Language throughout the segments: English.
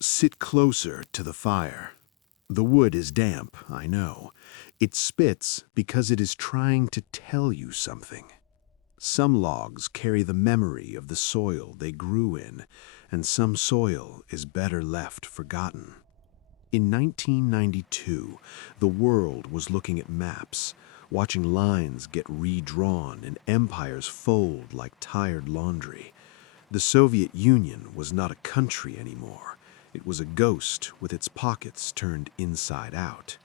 Sit closer to the fire. The wood is damp, I know. It spits because it is trying to tell you something. Some logs carry the memory of the soil they grew in, and some soil is better left forgotten. In 1992, the world was looking at maps, watching lines get redrawn and empires fold like tired laundry. The Soviet Union was not a country anymore. It was a ghost with its pockets turned inside out.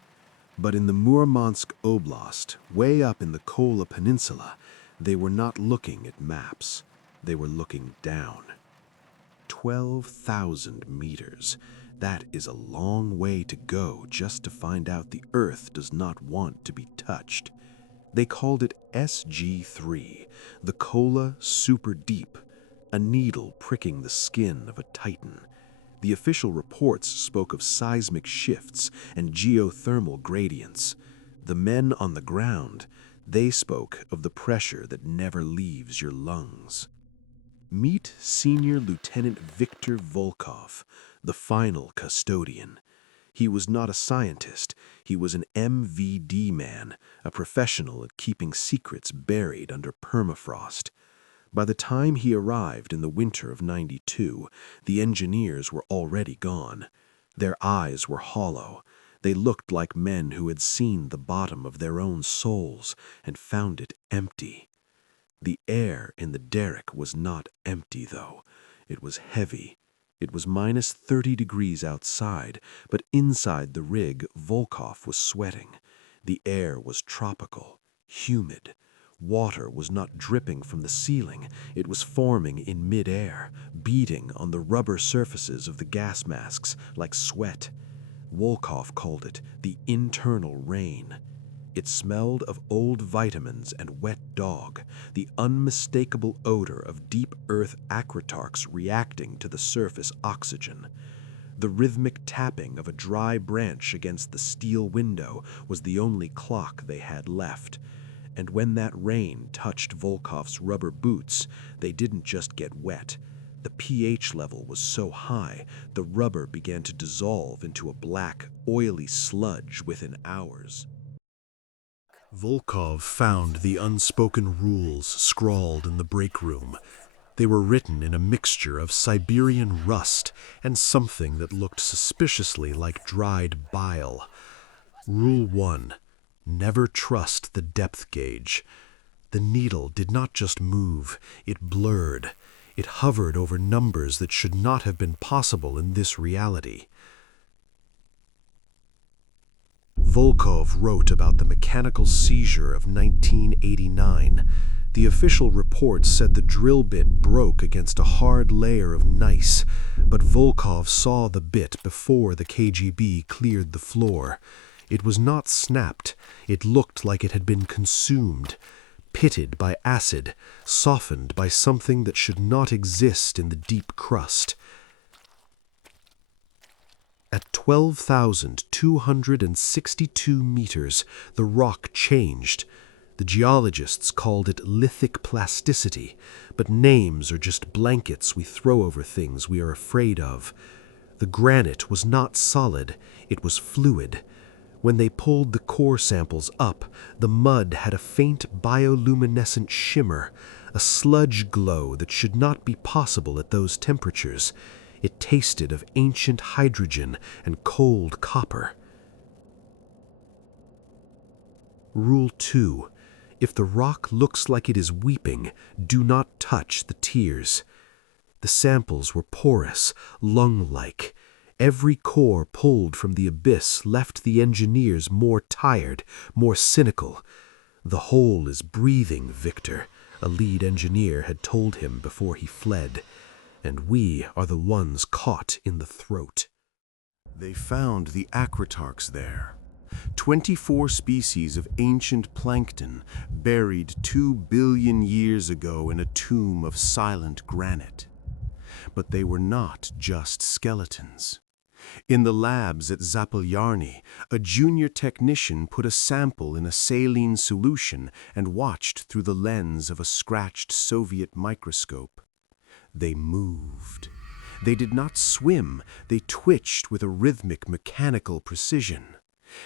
But in the Murmansk Oblast, way up in the Kola Peninsula, they were not looking at maps. They were looking down. 12,000 meters. That is a long way to go just to find out the Earth does not want to be touched. They called it SG-3, the Kola Superdeep, a needle pricking the skin of a titan. The official reports spoke of seismic shifts and geothermal gradients. The men on the ground, they spoke of the pressure that never leaves your lungs. Meet Senior Lieutenant Viktor Volkov, the final custodian. He was not a scientist, he was an MVD man, a professional at keeping secrets buried under permafrost. By the time he arrived in the winter of '92, the engineers were already gone. Their eyes were hollow. They looked like men who had seen the bottom of their own souls and found it empty. The air in the derrick was not empty, though. It was heavy. It was minus 30 degrees outside, but inside the rig, Volkov was sweating. The air was tropical, humid. Water was not dripping from the ceiling. It was forming in midair, beating on the rubber surfaces of the gas masks like sweat. Volkov called it the internal rain. It smelled of old vitamins and wet dog, the unmistakable odor of deep earth acritarchs reacting to the surface oxygen. The rhythmic tapping of a dry branch against the steel window was the only clock they had left. And when that rain touched Volkov's rubber boots, they didn't just get wet. The pH level was so high, the rubber began to dissolve into a black, oily sludge within hours. Volkov found the unspoken rules scrawled in the break room. They were written in a mixture of Siberian rust and something that looked suspiciously like dried bile. Rule 1. Never trust the depth gauge. The needle did not just move, it blurred. It hovered over numbers that should not have been possible in this reality. Volkov wrote about the mechanical seizure of 1989. The official report said the drill bit broke against a hard layer of gneiss, but Volkov saw the bit before the KGB cleared the floor. It was not snapped. It looked like it had been consumed, pitted by acid, softened by something that should not exist in the deep crust. At 12,262 meters, the rock changed. The geologists called it lithic plasticity, but names are just blankets we throw over things we are afraid of. The granite was not solid, it was fluid. When they pulled the core samples up, the mud had a faint bioluminescent shimmer, a sludge glow that should not be possible at those temperatures. It tasted of ancient hydrogen and cold copper. Rule 2. If the rock looks like it is weeping, do not touch the tears. The samples were porous, lung-like. Every core pulled from the abyss left the engineers more tired, more cynical. "The hole is breathing, Victor," a lead engineer had told him before he fled. "And we are the ones caught in the throat." They found the acritarchs there. 24 species of ancient plankton buried 2 billion years ago in a tomb of silent granite. But they were not just skeletons. In the labs at Zapolyarny, a junior technician put a sample in a saline solution and watched through the lens of a scratched Soviet microscope. They moved. They did not swim, they twitched with a rhythmic, mechanical precision.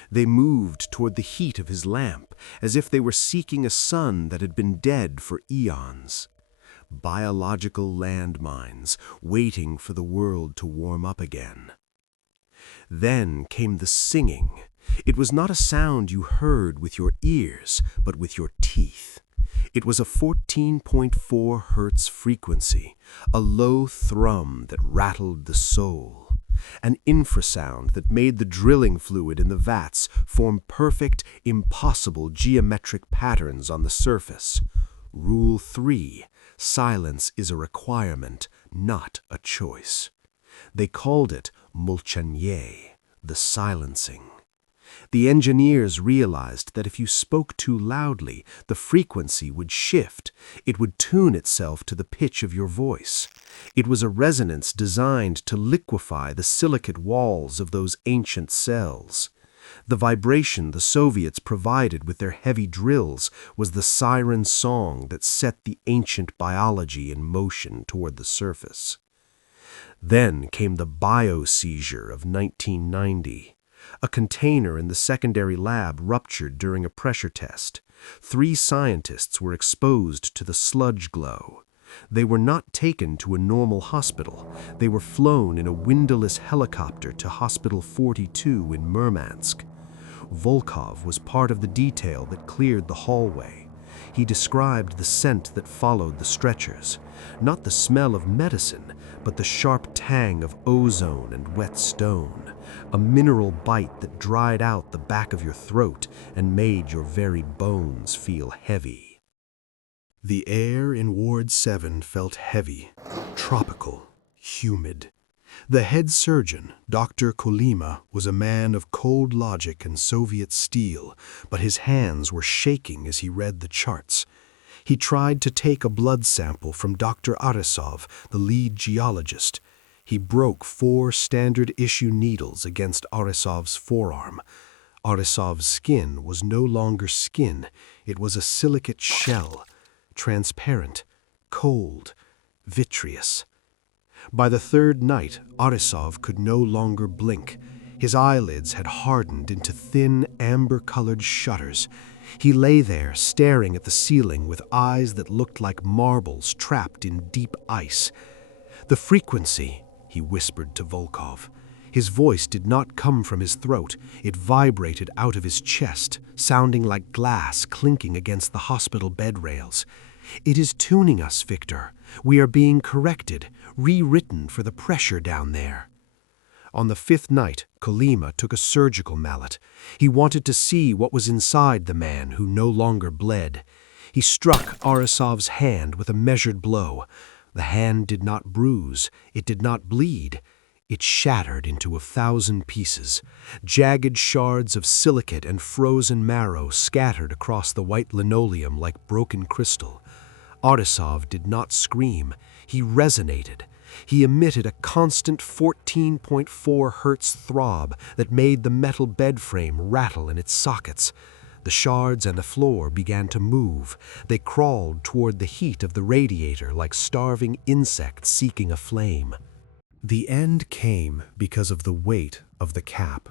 They moved toward the heat of his lamp, as if they were seeking a sun that had been dead for eons. Biological landmines, waiting for the world to warm up again. Then came the singing. It was not a sound you heard with your ears, but with your teeth. It was a 14.4 hertz frequency, a low thrum that rattled the soul, an infrasound that made the drilling fluid in the vats form perfect, impossible geometric patterns on the surface. Rule 3: silence is a requirement, not a choice. They called it molchanie, the silencing. The engineers realized that if you spoke too loudly, the frequency would shift. It would tune itself to the pitch of your voice. It was a resonance designed to liquefy the silicate walls of those ancient cells. The vibration the Soviets provided with their heavy drills was the siren song that set the ancient biology in motion toward the surface. Then came the bio-seizure of 1990. A container in the secondary lab ruptured during a pressure test. 3 scientists were exposed to the sludge glow. They were not taken to a normal hospital. They were flown in a windowless helicopter to Hospital 42 in Murmansk. Volkov was part of the detail that cleared the hallway. He described the scent that followed the stretchers. Not the smell of medicine, but the sharp tang of ozone and wet stone. A mineral bite that dried out the back of your throat and made your very bones feel heavy. The air in Ward 7 felt heavy, tropical, humid. The head surgeon, Dr. Kolima, was a man of cold logic and Soviet steel, but his hands were shaking as he read the charts. He tried to take a blood sample from Dr. Arisov, the lead geologist. He broke 4 standard-issue needles against Arisov's forearm. Arisov's skin was no longer skin. It was a silicate shell, transparent, cold, vitreous. By the 3rd night, Arisov could no longer blink. His eyelids had hardened into thin, amber-colored shutters. He lay there, staring at the ceiling with eyes that looked like marbles trapped in deep ice. "The frequency," he whispered to Volkov. His voice did not come from his throat. It vibrated out of his chest, sounding like glass clinking against the hospital bed rails. "It is tuning us, Victor. We are being corrected, rewritten for the pressure down there." On the 5th night, Kolima took a surgical mallet. He wanted to see what was inside the man who no longer bled. He struck Arisov's hand with a measured blow. The hand did not bruise. It did not bleed. It shattered into 1,000 pieces. Jagged shards of silicate and frozen marrow scattered across the white linoleum like broken crystal. Arisov did not scream. He resonated. He emitted a constant 14.4 hertz throb that made the metal bed frame rattle in its sockets. The shards and the floor began to move. They crawled toward the heat of the radiator like starving insects seeking a flame. The end came because of the weight of the cap.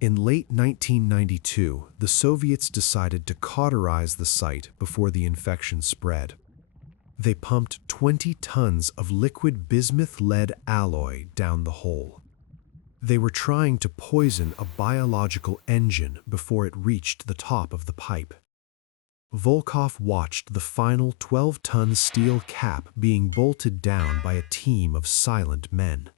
In late 1992, the Soviets decided to cauterize the site before the infection spread. They pumped 20 tons of liquid bismuth-lead alloy down the hole. They were trying to poison a biological engine before it reached the top of the pipe. Volkov watched the final 12-ton steel cap being bolted down by a team of silent men.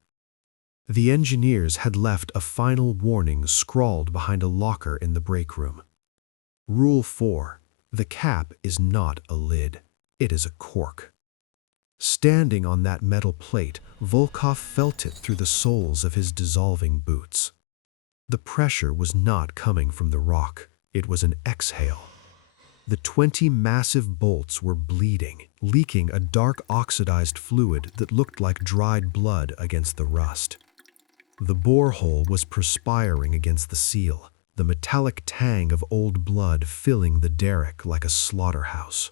The engineers had left a final warning scrawled behind a locker in the break room. Rule 4: the cap is not a lid. It is a cork. Standing on that metal plate, Volkov felt it through the soles of his dissolving boots. The pressure was not coming from the rock. It was an exhale. The 20 massive bolts were bleeding, leaking a dark oxidized fluid that looked like dried blood against the rust. The borehole was perspiring against the seal, the metallic tang of old blood filling the derrick like a slaughterhouse.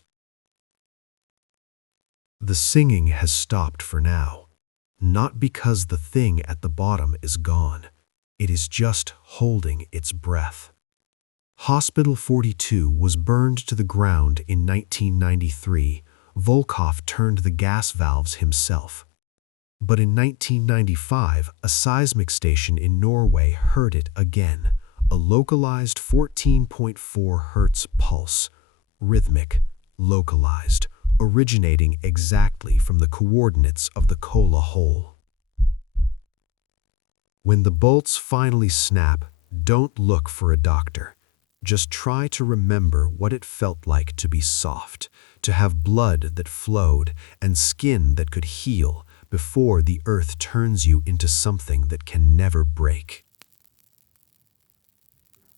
The singing has stopped for now. not because the thing at the bottom is gone. It is just holding its breath. Hospital 42 was burned to the ground in 1993. Volkov turned the gas valves himself. But in 1995, a seismic station in Norway heard it again, a localized 14.4 hertz pulse, rhythmic, localized, originating exactly from the coordinates of the Kola hole. When the bolts finally snap, don't look for a doctor. Just try to remember what it felt like to be soft, to have blood that flowed and skin that could heal before the earth turns you into something that can never break.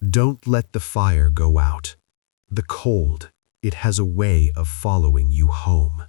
Don't let the fire go out. The cold, it has a way of following you home.